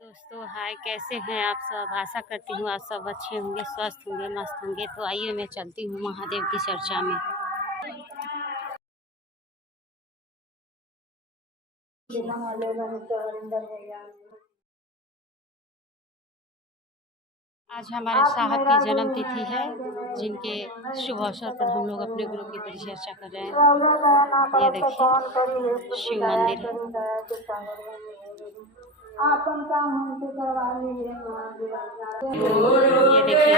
दोस्तों, हाय, कैसे हैं आप सब। आशा करती हूँ आप सब अच्छे होंगे, स्वस्थ होंगे, मस्त होंगे। तो आइए मैं चलती हूँ महादेव की चर्चा में। आज हमारे साहब की जन्म तिथि है, जिनके शुभ अवसर पर हम लोग अपने गुरु की परिचर्चा कर रहे हैं। ये देखिए, शिव मंदिर है। ये देखिए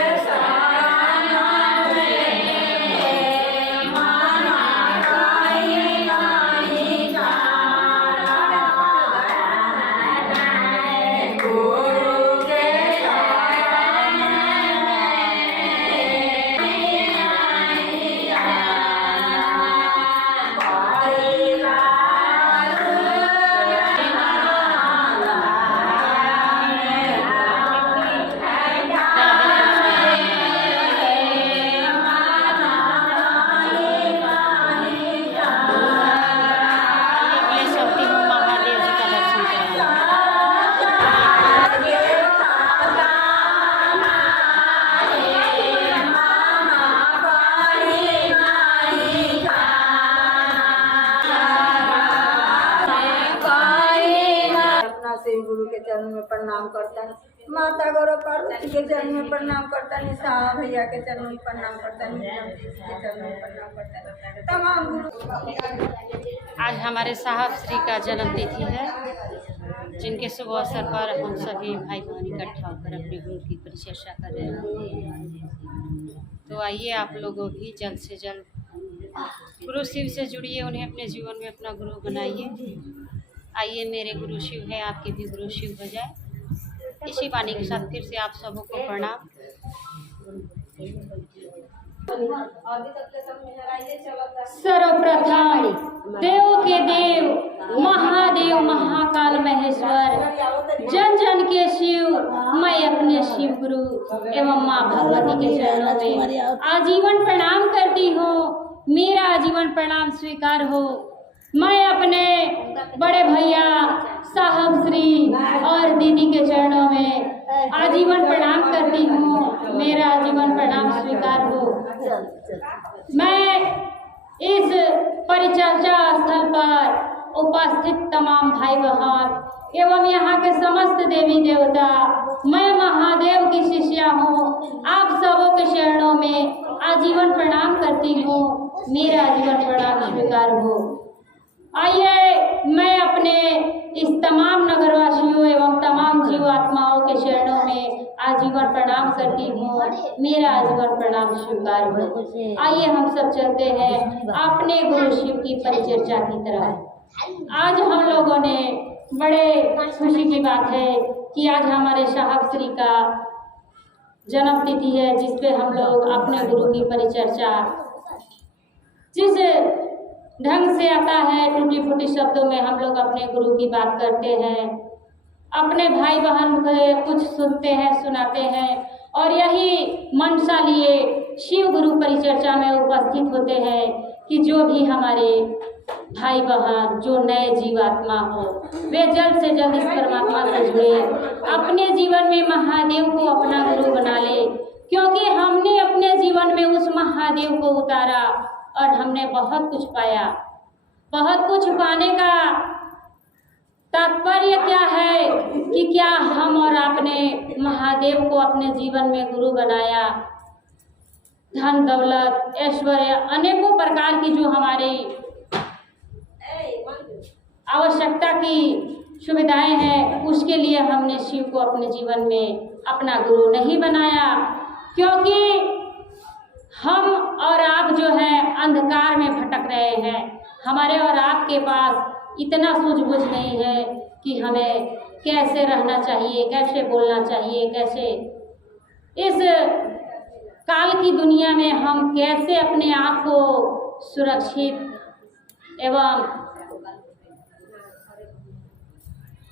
गुरु के चरण में प्रणाम करता है। माता गौरव पार्वती के चरण में प्रणाम करता है। साहा भैया के चरण में प्रणाम करता है। के चरण में प्रणाम करता है। तमाम गुरु। आज हमारे साहब श्री का जन्म तिथि है, जिनके शुभ अवसर पर हम सभी भाई बहन इकट्ठा होकर अपने गुरु की परिचर्चा कर रहे हैं। तो आइए आप लोगों भी जल्द से जल्द गुरु शिव से जुड़िए, उन्हें अपने जीवन में अपना गुरु बनाइए। आइए, मेरे गुरु शिव है, आपके भी गुरु शिव हो जाए। इसी वाणी के साथ फिर से आप सबों को प्रणाम। सर्वप्रथम देव के देव महादेव महाकाल महेश्वर जन जन के शिव, मैं अपने शिव गुरु एवं माँ भगवती के चरणों में आजीवन प्रणाम करती हूँ। मेरा आजीवन प्रणाम स्वीकार हो। मैं अपने बड़े भैया साहब श्री और दीदी के चरणों में आजीवन प्रणाम करती हूँ। मेरा आजीवन प्रणाम स्वीकार हो। मैं इस परिचर्चा स्थल पर उपस्थित तमाम भाई बहन एवं यहाँ के समस्त देवी देवता, मैं महादेव की शिष्या हूँ, आप सबों के चरणों में आजीवन प्रणाम करती हूँ। मेरा आजीवन प्रणाम स्वीकार हो। आइए, मैं अपने इस तमाम नगरवासियों एवं तमाम जीवात्माओं के चरणों में आजीवन प्रणाम करती हूँ। मेरा आजीवन प्रणाम स्वीकार हो। आइए हम सब चलते हैं अपने गुरु शिव की परिचर्चा की तरफ। आज हम लोगों ने बड़े खुशी की बात है कि आज हमारे साहब श्री का जन्म तिथि है, जिसपे हम लोग अपने गुरु की परिचर्चा जिस ढंग से आता है, टूटी फूटी शब्दों में हम लोग अपने गुरु की बात करते हैं, अपने भाई बहन को कुछ सुनते हैं, सुनाते हैं, और यही मनसा लिए शिव गुरु परिचर्चा में उपस्थित होते हैं कि जो भी हमारे भाई बहन, जो नए जीवात्मा हो, वे जल्द से जल्द इस परमात्मा से जुड़े, अपने जीवन में महादेव को अपना गुरु बना ले, क्योंकि हमने अपने जीवन में उस महादेव को उतारा और हमने बहुत कुछ पाया। बहुत कुछ पाने का तात्पर्य क्या है कि क्या हम और आपने महादेव को अपने जीवन में गुरु बनाया। धन दौलत ऐश्वर्य अनेकों प्रकार की जो हमारी आवश्यकता की सुविधाएं हैं, उसके लिए हमने शिव को अपने जीवन में अपना गुरु नहीं बनाया, क्योंकि हम और आप जो है अंधकार में भटक रहे हैं। हमारे और आपके पास इतना सूझबूझ नहीं है कि हमें कैसे रहना चाहिए, कैसे बोलना चाहिए, कैसे इस काल की दुनिया में हम कैसे अपने आप को सुरक्षित एवं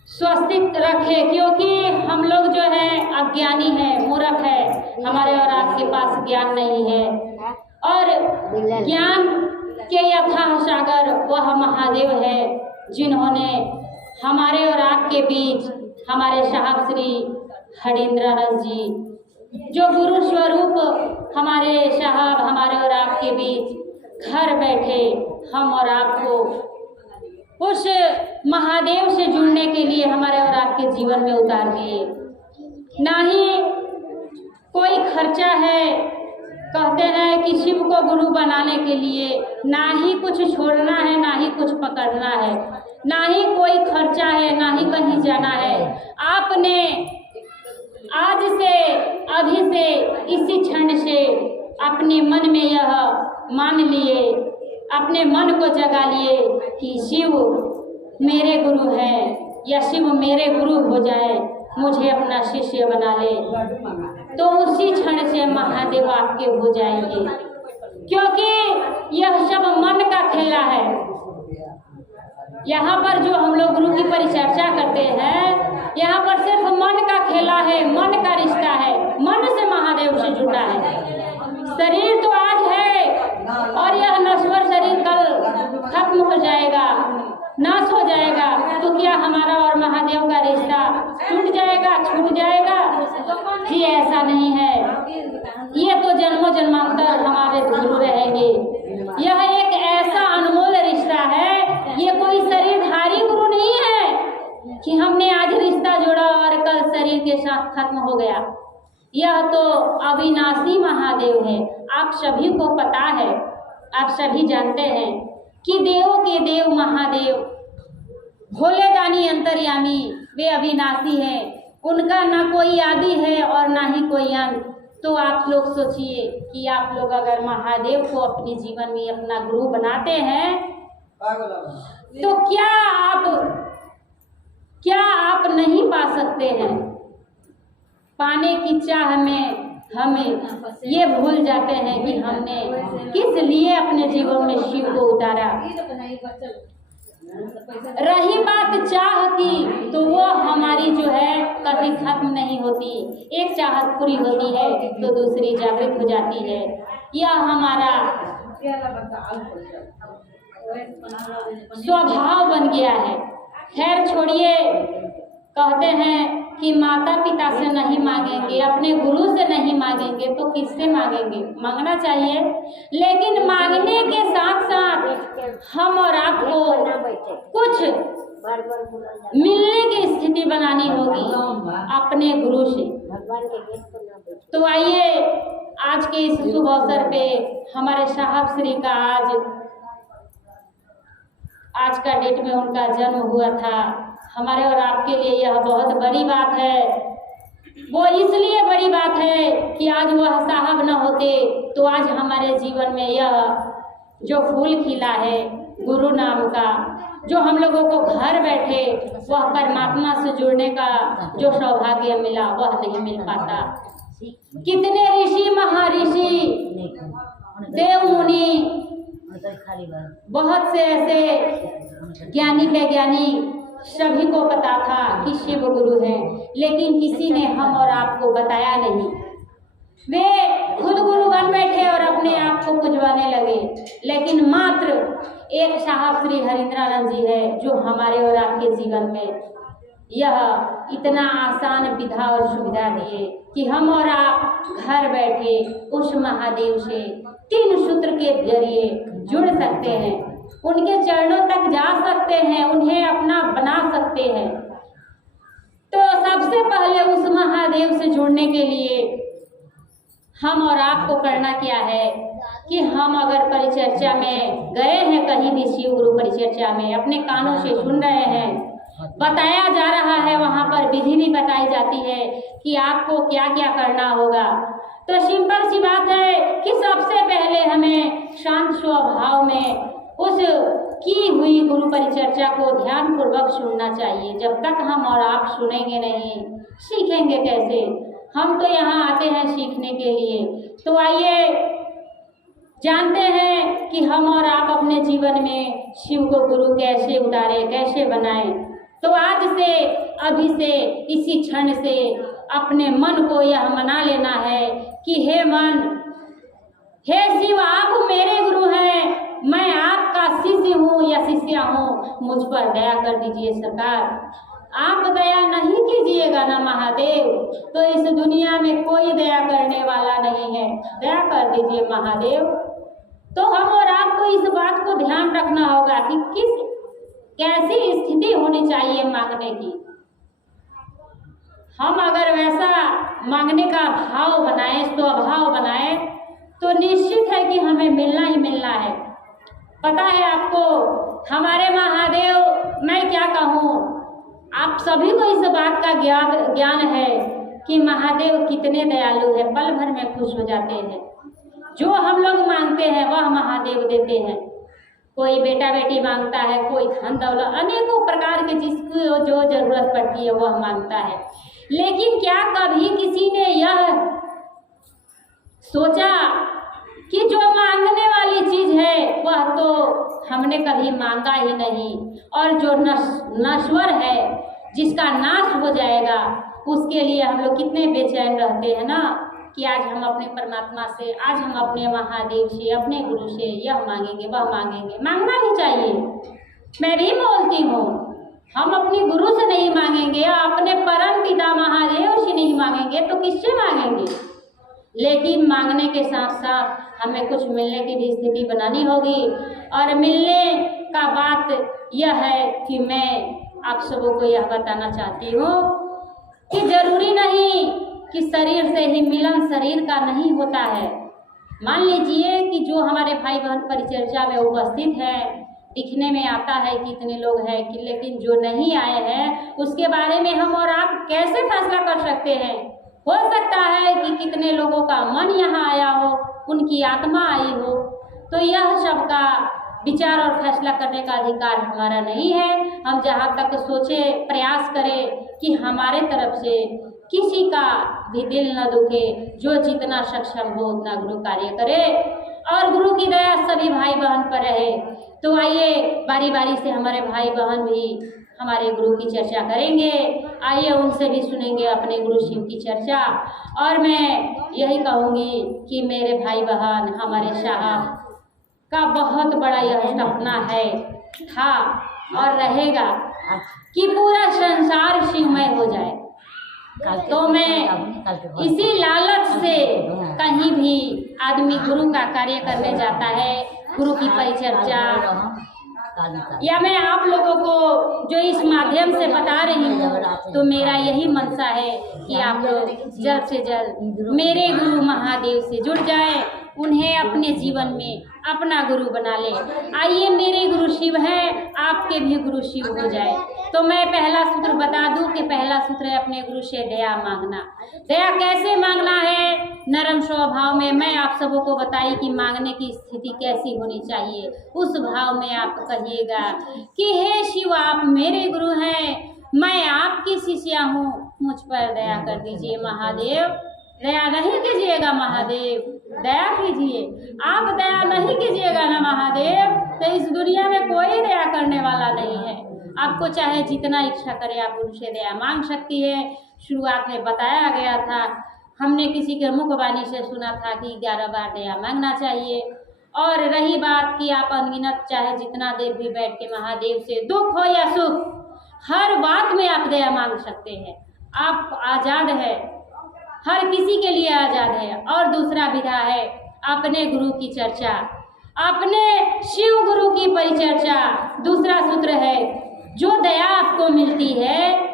स्वस्थित रखें, क्योंकि हम लोग जो है अज्ञानी है, मूर्ख है। हमारे और आपके पास ज्ञान नहीं है, और ज्ञान के अथाह सागर वह महादेव है, जिन्होंने हमारे और आपके बीच हमारे साहब श्री हरीन्द्रानंद जी, जो गुरु स्वरूप हमारे साहब हमारे और आपके बीच घर बैठे हम और आपको उस महादेव से जुड़ने के लिए हमारे और आपके जीवन में उतार दिए। ना ही कोई खर्चा है, कहते हैं कि शिव को गुरु बनाने के लिए ना ही कुछ छोड़ना है, ना ही कुछ पकड़ना है, ना ही कोई खर्चा है, ना ही कहीं जाना है। आपने आज से, अभी से, इसी क्षण से अपने मन में यह मान लिए, अपने मन को जगा लिए कि शिव मेरे गुरु है या शिव मेरे गुरु हो जाए, मुझे अपना शिष्य बना ले, तो उसी क्षण से महादेव आपके हो जाएंगे। क्योंकि यह सब मन का खेला है। यहाँ पर जो हम लोग गुरु की परिचर्चा करते हैं, यहाँ पर सिर्फ मन का खेला है, मन का रिश्ता है, मन से महादेव से जुड़ा है। शरीर तो आज है और यह नश्वर शरीर कल खत्म हो जाएगा, नाश हो जाएगा, तो क्या हमारा और महादेव का रिश्ता टूट जाएगा, छूट जाएगा? जी ऐसा नहीं है। ये तो जन्मों जन्मांतर हमारे गुरु रहेंगे। यह एक ऐसा अनमोल रिश्ता है, ये कोई शरीरधारी गुरु नहीं है कि हमने आज रिश्ता जोड़ा और कल शरीर के साथ खत्म हो गया। यह तो अविनाशी महादेव है। आप सभी को पता है, आप सभी जानते हैं कि देवों के देव महादेव, भोले दानी अंतर्यामी, वे अविनाशी हैं। उनका ना कोई आदि है और ना ही कोई अंत। तो आप लोग सोचिए कि आप लोग अगर महादेव को अपने जीवन में अपना गुरु बनाते हैं तो क्या आप नहीं पा सकते हैं? पाने की चाह में हमें ये भूल जाते हैं कि हमने किस लिए अपने जीवन में शिव को उतारा। रही बात चाह की, तो वो हमारी जो है कभी खत्म नहीं होती। एक चाहत पूरी होती है तो दूसरी जागृत हो जाती है। यह हमारा स्वभाव बन गया है। खैर छोड़िए, कहते हैं कि माता पिता से नहीं मांगेंगे, अपने गुरु से नहीं मांगेंगे, तो किससे मांगेंगे? मांगना चाहिए, लेकिन मांगने के साथ साथ हम और आपको कुछ मिलने की स्थिति बनानी होगी अपने गुरु से। तो आइए, आज के इस शुभ अवसर पे हमारे साहब श्री का आज का डेट में उनका जन्म हुआ था। हमारे और आपके लिए यह बहुत बड़ी बात है। वो इसलिए बड़ी बात है कि आज वह साहब न होते तो आज हमारे जीवन में यह जो फूल खिला है गुरु नाम का, जो हम लोगों को घर बैठे वह परमात्मा से जुड़ने का जो सौभाग्य मिला, वह नहीं मिल पाता। कितने ऋषि महर्षि, देव मुनि, बहुत से ऐसे ज्ञानी वैज्ञानिक, सभी को पता था कि शिव गुरु हैं, लेकिन किसी ने हम और आपको बताया नहीं। वे खुद गुरु बन बैठे और अपने आप को पुजवाने लगे। लेकिन मात्र एक साहब श्री हरीन्द्रानंद जी है जो हमारे और आपके जीवन में यह इतना आसान विधा और सुविधा दिए कि हम और आप घर बैठे उस महादेव से 3 सूत्र के जरिए जुड़ सकते हैं, उनके चरणों तक जा सकते हैं, उन्हें अपना बना सकते हैं। तो सबसे पहले उस महादेव से जुड़ने के लिए हम और आपको करना क्या है कि हम अगर परिचर्चा में गए हैं, कहीं भी शिव गुरु परिचर्चा में अपने कानों से सुन रहे हैं, बताया जा रहा है, वहाँ पर विधि भी बताई जाती है कि आपको क्या क्या करना होगा। तो सिंपल सी बात है कि सबसे पहले हमें शांत स्वभाव में उस की हुई गुरु परिचर्चा को ध्यान पूर्वक सुनना चाहिए। जब तक हम और आप सुनेंगे नहीं, सीखेंगे कैसे? हम तो यहाँ आते हैं सीखने के लिए। तो आइए जानते हैं कि हम और आप अपने जीवन में शिव को गुरु कैसे उतारें, कैसे बनाएं। तो आज से, अभी से, इसी क्षण से अपने मन को यह मना लेना है कि हे मन, हे शिव, आप मेरे गुरु हैं, मैं आपका शिष्य हूँ या शिष्या हूँ, मुझ पर दया कर दीजिए सरकार। आप दया नहीं कीजिएगा ना महादेव, तो इस दुनिया में कोई दया करने वाला नहीं है। दया कर दीजिए महादेव। तो हम और आपको इस बात को ध्यान रखना होगा कि कैसी स्थिति होनी चाहिए मांगने की। हम अगर वैसा मांगने का भाव बनाए, स्वभाव बनाए, तो निश्चित है कि हमें मिलना ही मिलना है। पता है आपको, हमारे महादेव, मैं क्या कहूँ, आप सभी को इस बात का ज्ञान है कि महादेव कितने दयालु है, पल भर में खुश हो जाते हैं। जो हम लोग मांगते हैं वह महादेव देते हैं। कोई बेटा बेटी मांगता है, कोई धन दौलत, अनेकों प्रकार के जिसको जो जरूरत पड़ती है वह मांगता है। लेकिन क्या कभी किसी ने यह सोचा कि जो मांगने वाली चीज है वह तो हमने कभी मांगा ही नहीं, और जो नश्वर है, जिसका नाश हो जाएगा, उसके लिए हम लोग कितने बेचैन रहते हैं ना, कि आज हम अपने परमात्मा से, आज हम अपने महादेव से, अपने गुरु से यह मांगेंगे, वह मांगेंगे। मांगना भी चाहिए, मैं भी बोलती हूँ। हम अपने गुरु से नहीं मांगेंगे, अपने परम पिता महादेव से नहीं मांगेंगे तो किससे मांगेंगे? लेकिन मांगने के साथ साथ हमें कुछ मिलने की भी स्थिति बनानी होगी। और मिलने का बात यह है कि मैं आप सबों को यह बताना चाहती हूँ कि जरूरी नहीं कि शरीर से ही मिलन शरीर का नहीं होता है। मान लीजिए कि जो हमारे भाई बहन परिचर्चा में उपस्थित है, दिखने में आता है कि इतने लोग हैं कि, लेकिन जो नहीं आए हैं उसके बारे में हम और आप कैसे फैसला कर सकते हैं? हो सकता है कि कितने लोगों का मन यहाँ आया हो, उनकी आत्मा आई हो, तो यह सबका विचार और फैसला करने का अधिकार हमारा नहीं है। हम जहाँ तक सोचे, प्रयास करें कि हमारे तरफ से किसी का भी दिल न दुखे, जो जितना सक्षम हो उतना गुरु कार्य करे, और गुरु की दया सभी भाई बहन पर रहे। तो आइए बारी बारी से हमारे भाई बहन भी हमारे गुरु की चर्चा करेंगे। आइए उनसे भी सुनेंगे अपने गुरु शिव की चर्चा। और मैं यही कहूँगी कि मेरे भाई बहन, हमारे साहब का बहुत बड़ा यह सपना है, था और रहेगा कि पूरा संसार शिवमय हो जाए। तो मैं इसी लालच से कहीं भी आदमी गुरु का कार्य करने जाता है, गुरु की परिचर्चा, या मैं आप लोगों को जो इस माध्यम से बता रही हूँ, तो मेरा यही मनसा है कि आप लोग जल्द से जल्द मेरे गुरु महादेव से जुड़ जाएं, उन्हें अपने जीवन में अपना गुरु बना ले। आइए, मेरे गुरु शिव हैं, आपके भी गुरु शिव हो जाए। तो मैं पहला सूत्र बता दूं कि पहला सूत्र है अपने गुरु से दया मांगना। दया कैसे मांगना है? नरम स्वभाव में मैं आप सबों को बताई कि मांगने की स्थिति कैसी होनी चाहिए। उस भाव में आप कहिएगा कि हे शिव, आप मेरे गुरु हैं, मैं आपकी शिष्या हूँ, मुझ पर दया कर दीजिए महादेव। दया नहीं कीजिएगा महादेव, दया कीजिए। आप दया नहीं कीजिएगा ना महादेव, तो इस दुनिया में कोई दया करने वाला नहीं है। आपको चाहे जितना इच्छा करे आप उनसे दया मांग सकती है। शुरुआत में बताया गया था, हमने किसी के मुखबानी से सुना था कि 11 बार दया मांगना चाहिए। और रही बात कि आप अनगिनत चाहे जितना देर भी बैठ के महादेव से, दुख हो या सुख, हर बात में आप दया मांग सकते हैं। आप आज़ाद है, हर किसी के लिए आज़ाद है। और दूसरा विधा है अपने गुरु की चर्चा, अपने शिव गुरु की परिचर्चा। दूसरा सूत्र है, जो दया आपको मिलती है,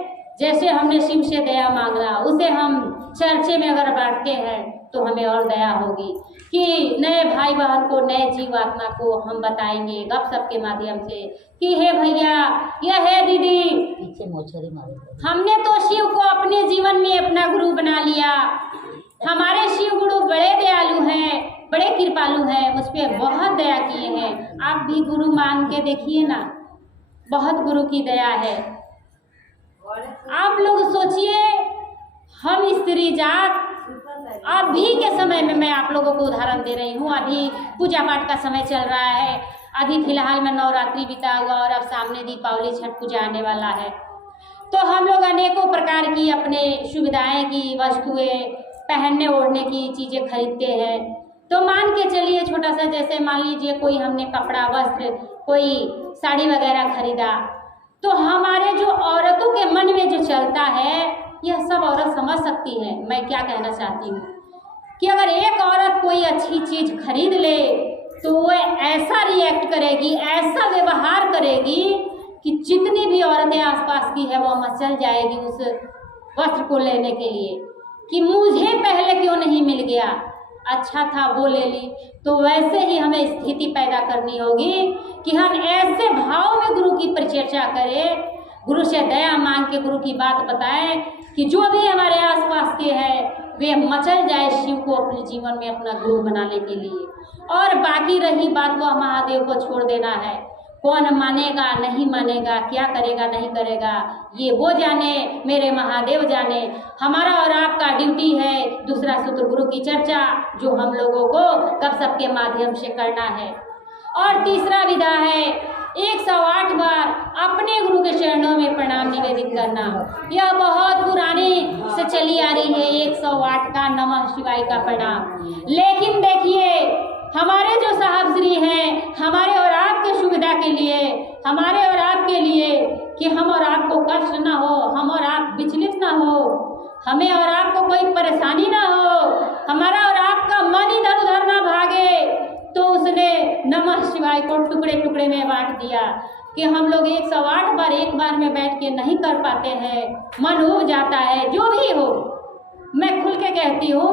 जैसे हमने शिव से दया मांगना, उसे हम चर्चे में अगर बांटते हैं तो हमें और दया होगी कि नए भाई बहन को, नए जीव आत्मा को हम बताएंगे गपशप के माध्यम से कि हे भैया, यह है दीदी, पीछे मोछरे मारे, हमने तो शिव को अपने जीवन में अपना गुरु बना लिया। हमारे शिव गुरु बड़े दयालु हैं, बड़े कृपालु हैं, मुझ पर बहुत दया किए हैं। आप भी गुरु मान के देखिए ना, बहुत गुरु की दया है। आप लोग सोचिए, हम स्त्री जात अभी के समय में, मैं आप लोगों को उदाहरण दे रही हूँ, अभी पूजा पाठ का समय चल रहा है, अभी फिलहाल में नवरात्रि बीता हुआ और अब सामने दीपावली, छठ पूजा आने वाला है। तो हम लोग अनेकों प्रकार की अपने सुविधाएं की वस्तुएं, पहनने ओढ़ने की चीज़ें खरीदते हैं। तो मान के चलिए, छोटा सा जैसे मान लीजिए कोई हमने कपड़ा, वस्त्र, कोई साड़ी वगैरह खरीदा, तो हमारे जो औरतों के मन में लगता है, यह सब औरत समझ सकती है। मैं क्या कहना चाहती हूँ कि अगर एक औरत कोई अच्छी चीज़ खरीद ले तो वह ऐसा रिएक्ट करेगी, ऐसा व्यवहार करेगी कि जितनी भी औरतें आसपास की है वह मचल जाएगी उस वस्त्र को लेने के लिए कि मुझे पहले क्यों नहीं मिल गया, अच्छा था वो ले ली। तो वैसे ही हमें स्थिति पैदा करनी होगी कि हम ऐसे भाव में गुरु की परिचर्चा करें, गुरु से दया मांग के गुरु की बात बताएं कि जो भी हमारे आसपास के हैं वे मचल जाए शिव को अपने जीवन में अपना गुरु बनाने के लिए। और बाकी रही बात वह महादेव को छोड़ देना है। कौन मानेगा नहीं मानेगा, क्या करेगा नहीं करेगा, ये वो जाने, मेरे महादेव जाने। हमारा और आपका ड्यूटी है दूसरा सूत्र गुरु की चर्चा, जो हम लोगों को गपशप के माध्यम से करना है। और तीसरा विधा है 108 बार अपने गुरु के चरणों में प्रणाम निवेदित करना। यह बहुत पुराने से चली आ रही है 108 का नमः शिवाय का प्रणाम। लेकिन देखिए हमारे जो साहब श्री हैं, हमारे और आपके सुविधा के लिए, हमारे और आपके लिए कि हम और आपको कष्ट ना हो, हम और आप विचलित ना हो, हमें और आपको कोई परेशानी ना हो, हमारा और आपका मन इधर उधर ना भागे, तो उसने नमः शिवाय को टुकड़े टुकड़े में बांट दिया कि हम लोग 108 बार एक बार में बैठ के नहीं कर पाते हैं, मन उब जाता है। जो भी हो, मैं खुल के कहती हूँ,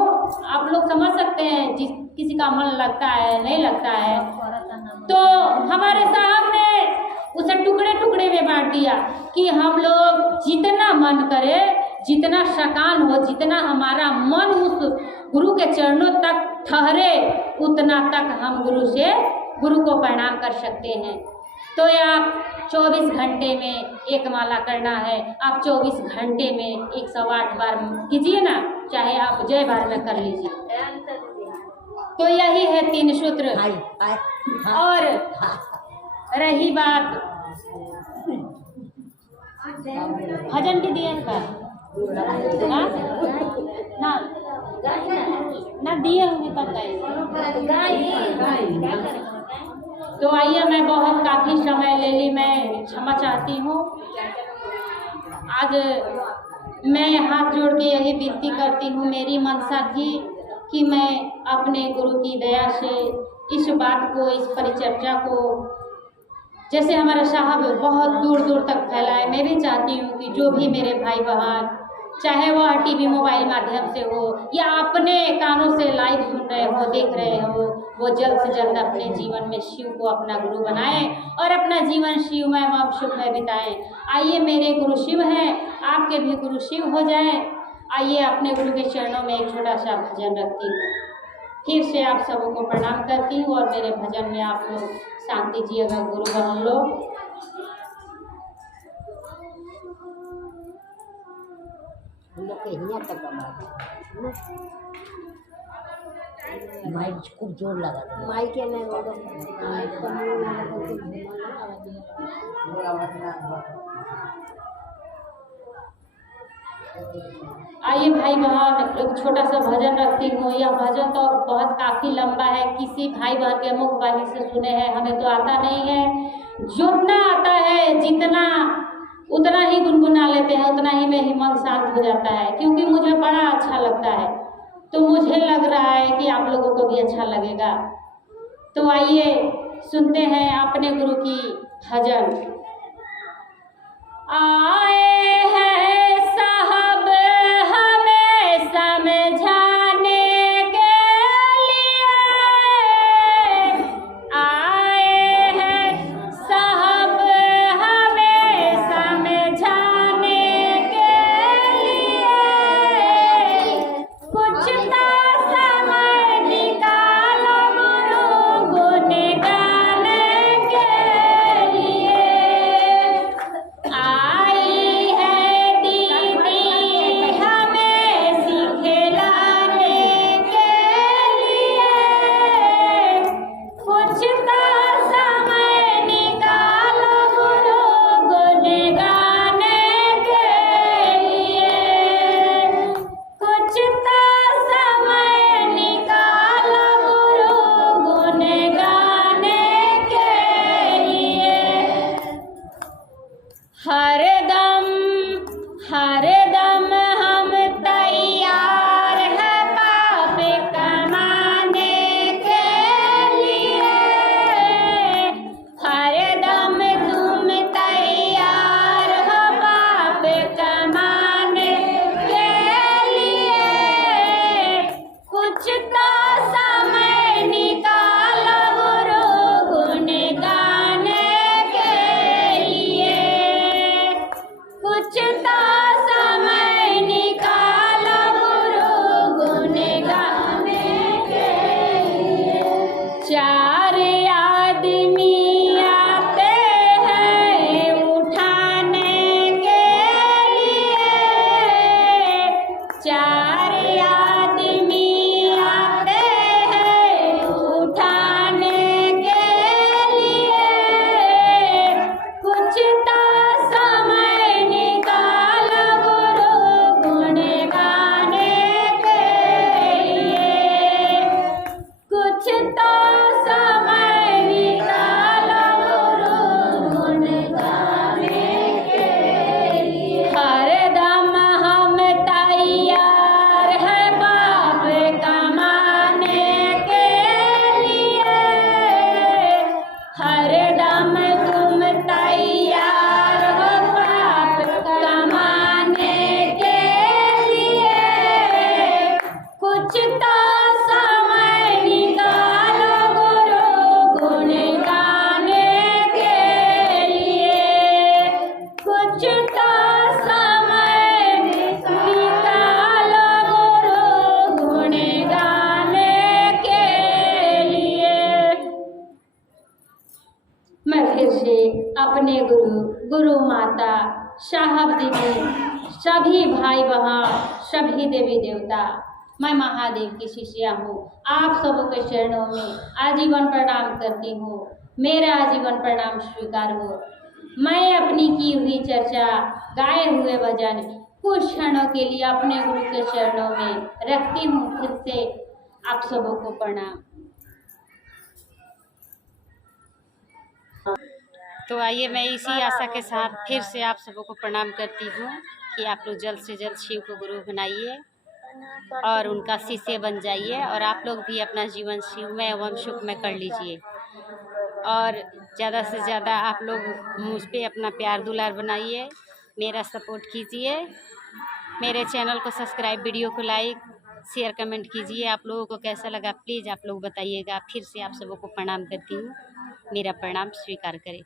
आप लोग समझ सकते हैं जिस किसी का मन लगता है नहीं लगता है। तो हमारे साहब ने उसे टुकड़े टुकड़े में बांट दिया कि हम लोग जितना मन करे, जितना सकान हो, जितना हमारा मन उस गुरु के चरणों तक ठहरे, उतना तक हम गुरु को प्रणाम कर सकते हैं। तो आप 24 घंटे में एक माला करना है, आप 24 घंटे में 108 बार कीजिए ना, चाहे आप जय बार में कर लीजिए। तो यही है 3 सूत्र। और रही बात भजन भी दिए का ना दिए होंगे तब तो आइए, मैं बहुत काफ़ी समय ले ली, मैं क्षमा चाहती हूँ। आज मैं हाथ जोड़ के यही विनती करती हूँ, मेरी मनसा थी कि मैं अपने गुरु की दया से इस बात को, इस परिचर्चा को, जैसे हमारा साहब बहुत दूर दूर तक फैलाए, मैं भी चाहती हूँ कि जो भी मेरे भाई बहन, चाहे वह टीवी मोबाइल माध्यम से हो या अपने कानों से लाइव सुन रहे हो, देख रहे हो, वो जल्द से जल्द अपने जीवन में शिव को अपना गुरु बनाएं और अपना जीवन शिवमय एवं सुखमय बिताएं। आइए, मेरे गुरु शिव हैं, आपके भी गुरु शिव हो जाएं। आइए, अपने गुरु के चरणों में एक छोटा सा भजन रखती हूँ। फिर से आप सबों को प्रणाम करती हूँ और मेरे भजन में आप लोग शांति जी अगर गुरु बन लो। माइक खूब जोर लगा माइक आइए भाई बहन, एक छोटा सा भजन रखती हूँ। यह भजन तो बहुत काफ़ी लंबा है, किसी भाई बहन के मुखबानी से सुने हैं, हमें तो आता नहीं है। जितना आता है, जितना उतना ही गुनगुना लेते हैं, उतना ही में ही मन शांत हो जाता है, क्योंकि मुझे बड़ा अच्छा लगता है। तो मुझे लग रहा है कि आप लोगों को भी अच्छा लगेगा। तो आइए सुनते हैं अपने गुरु की भजन। आए हैं साहब हमें समझाने के लिए, आए हैं साहब हमें समझाने के लिए, कुछ तो समय निकालो गुरु गुण गाने के लिए। आए गौ माता, साहब दीदी, सभी भाई बहन, सभी देवी देवता, मैं महादेव की शिष्या हूँ। आप सबों के चरणों में आजीवन प्रणाम करती हूँ। मेरा आजीवन प्रणाम स्वीकार हो। मैं अपनी की हुई चर्चा, गाए हुए भजन कुछ क्षणों के लिए अपने गुरु के चरणों में रखती हूँ। फिर से आप सबों को प्रणाम। तो आइए, मैं इसी आशा के साथ फिर से आप सबों को प्रणाम करती हूँ कि आप लोग जल्द से जल्द शिव को गुरु बनाइए और उनका शिष्य बन जाइए, और आप लोग भी अपना जीवन शिवमय एवं सुखमय कर लीजिए। और ज़्यादा से ज़्यादा आप लोग मुझ पे अपना प्यार दुलार बनाइए, मेरा सपोर्ट कीजिए, मेरे चैनल को सब्सक्राइब, वीडियो को लाइक शेयर कमेंट कीजिए। आप लोगों को कैसा लगा प्लीज़ आप लोग बताइएगा। फिर से आप सबों को प्रणाम करती हूँ, मेरा प्रणाम स्वीकार करें।